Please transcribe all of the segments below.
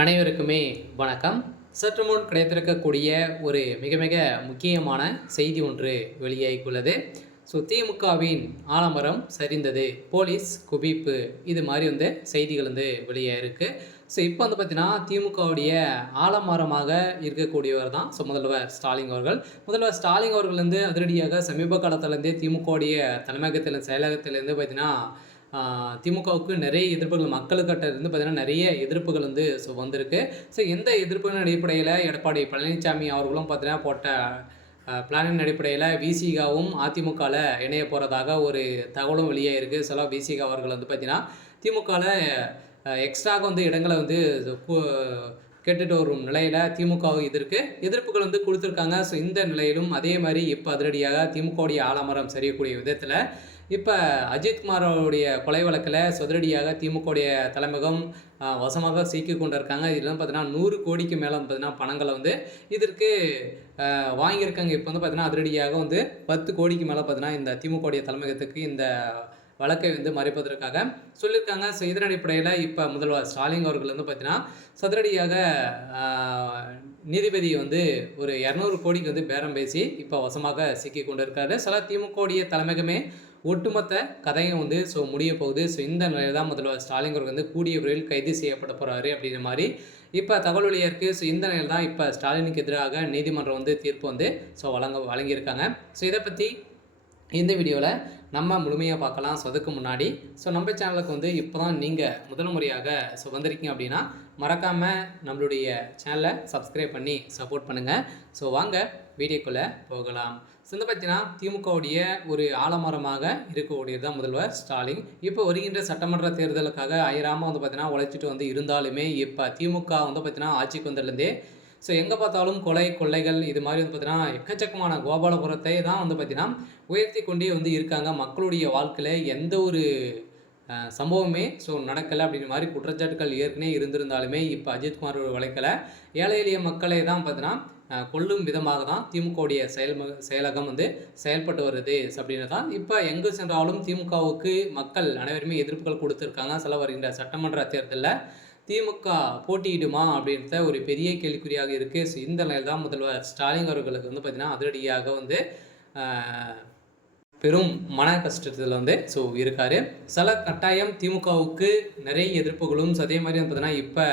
அனைவருக்குமே வணக்கம். சற்று முன் கிடைத்திருக்கக்கூடிய ஒரு மிக மிக முக்கியமான செய்தி ஒன்று வெளியாகியுள்ளது. திமுகவின் ஆலமரம் சரிந்தது, போலீஸ் குவிப்பு, இது மாதிரி செய்திகள் வெளியாயிருக்கு. இப்போ பார்த்தீங்கன்னா திமுகவுடைய ஆலமரமாக இருக்கக்கூடியவர் தான் முதல்வர் ஸ்டாலின் அவர்கள். முதல்வர் ஸ்டாலின் அவர்கள் அதிரடியாக சமீப காலத்திலேருந்தே திமுகவுடைய தலைமையகத்தில் செயலகத்திலேருந்து பார்த்தீங்கன்னா திமுகவுக்கு நிறைய எதிர்ப்புகள் மக்களுக்கிட்ட இருந்து பார்த்தீங்கன்னா நிறைய எதிர்ப்புகள் வந்திருக்கு. எந்த எதிர்ப்புகளின் அடிப்படையில் எடப்பாடி பழனிசாமி அவர்களும் பார்த்தீங்கன்னா போட்ட பிளானின் அடிப்படையில் விசிகாவும் அதிமுகவில் இணைய போகிறதாக ஒரு தகவலும் வெளியாகிருக்கு. விசிகா அவர்கள் பார்த்தீங்கன்னா திமுகவில் எக்ஸ்ட்ராக இடங்களை கேட்டுட்டு வரும் நிலையில் திமுக இதற்கு எதிர்ப்புகள் கொடுத்துருக்காங்க. இந்த நிலையிலும் அதே மாதிரி இப்போ அதிரடியாக திமுகவுடைய ஆலமரம் சரியக்கூடிய விதத்தில் இப்போ அஜித்குமாரோடைய கொலை வழக்கில் அதிரடியாக திமுகவுடைய தலைமையகம் வசமாக சிக்கி கொண்டு இருக்காங்க. இதெல்லாம் பார்த்தீங்கன்னா 100 கோடிக்கு மேலே பார்த்தீங்கன்னா பணங்களை இதற்கு வாங்கியிருக்காங்க. இப்போ பார்த்தீங்கன்னா அதிரடியாக 10 கோடிக்கு மேலே பார்த்தீங்கன்னா இந்த திமுகவுடைய தலைமையகத்துக்கு இந்த வழக்கை மறைப்பதற்காக சொல்லியிருக்காங்க. இதன் அடிப்படையில் இப்போ முதல்வர் ஸ்டாலின் அவர்கள் பார்த்தீங்கன்னா சதுரடியாக நீதிபதி ஒரு 200 கோடிக்கு பேரம் பேசி இப்போ வசமாக சிக்கி கொண்டு இருக்காரு. திமுகவுடைய தலைமையகமே ஒட்டுமொத்த கதையும் முடிய போகுது. இந்த நிலையில் தான் முதல்வர் ஸ்டாலின் அவர்கள் கூடிய விரைவில் கைது செய்யப்பட போகிறாரு அப்படிங்கிற மாதிரி இப்போ தகவல் வெளியாக இருக்குது. இந்த நிலையில் தான் இப்போ ஸ்டாலினுக்கு எதிராக நீதிமன்றம் தீர்ப்பு வழங்கியிருக்காங்க. இதை பற்றி இந்த வீடியோவில் நம்ம முழுமையாக பார்க்கலாம். அதுக்கு முன்னாடி நம்ம சேனலுக்கு இப்போ தான் நீங்கள் முதல் முறையாக வந்திருக்கீங்க அப்படின்னா மறக்காமல் நம்மளுடைய சேனலை சப்ஸ்கிரைப் பண்ணி சப்போர்ட் பண்ணுங்கள். வாங்க வீடியோக்குள்ளே போகலாம். பார்த்தீங்கன்னா திமுகவுடைய ஒரு ஆலமரமாக இருக்கக்கூடியது தான் முதல்வர் ஸ்டாலின். இப்போ வருகின்ற சட்டமன்ற தேர்தலுக்காக அயராமல் பார்த்தீங்கன்னா உழைச்சிட்டு இருந்தாலுமே இப்போ திமுக பார்த்தீங்கன்னா ஆட்சிக்கு வந்ததுலேருந்தே எங்கே பார்த்தாலும் கொள்ளைகள் இது மாதிரி பார்த்தீங்கன்னா எக்கச்சக்கமான கோபாலபுரத்தை தான் பார்த்தீங்கன்னா உயர்த்தி கொண்டே இருக்காங்க. மக்களுடைய வாழ்க்கையில் எந்த ஒரு சம்பவமே நடக்கலை அப்படிங்கிற மாதிரி குற்றச்சாட்டுகள் ஏற்கனவே இருந்திருந்தாலுமே இப்போ அஜித்குமாரோட வழக்கில் ஏழை எளிய மக்களை தான் பார்த்தீங்கன்னா கொல்லும் விதமாக தான் திமுகவுடைய செயலகம் செயல்பட்டு வருது அப்படின்னு தான் இப்போ எங்கு சென்றாலும் திமுகவுக்கு மக்கள் அனைவருமே எதிர்ப்புகள் கொடுத்துருக்காங்க. வருகின்ற சட்டமன்ற தேர்தலில் திமுக போட்டியிடுமா அப்படின்ற ஒரு பெரிய கேள்விக்குறியாக இருக்குது. இந்த நிலையில் தான் முதல்வர் ஸ்டாலின் அவர்களுக்கு பார்த்தீங்கன்னா அதிரடியாக பெரும் மன கஷ்டத்தில் இருக்கார். கட்டாயம் திமுகவுக்கு நிறைய எதிர்ப்புகளும் அதே மாதிரி பார்த்தீங்கன்னா இப்போ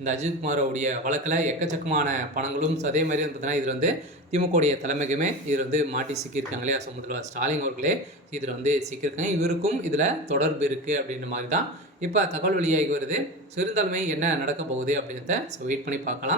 இந்த அஜித்குமாரோடைய வழக்கில் எக்கச்சக்கமான பணங்களும் அதே மாதிரி பார்த்தீங்கன்னா இதில் திமுகவுடைய தலைமைக்குமே இதில் மாட்டி சிக்கியிருக்காங்க இல்லையா. முதல்வர் ஸ்டாலின் அவர்களே இதில் சிக்கியிருக்காங்க. இவருக்கும் இதில் தொடர்பு இருக்குது அப்படின்ற மாதிரி தான் இப்போ தகவல் வெளியாகி வருது. இருந்தாலுமே என்ன நடக்க போகுது அப்படின்றத வெயிட் பண்ணி பார்க்கலாம்.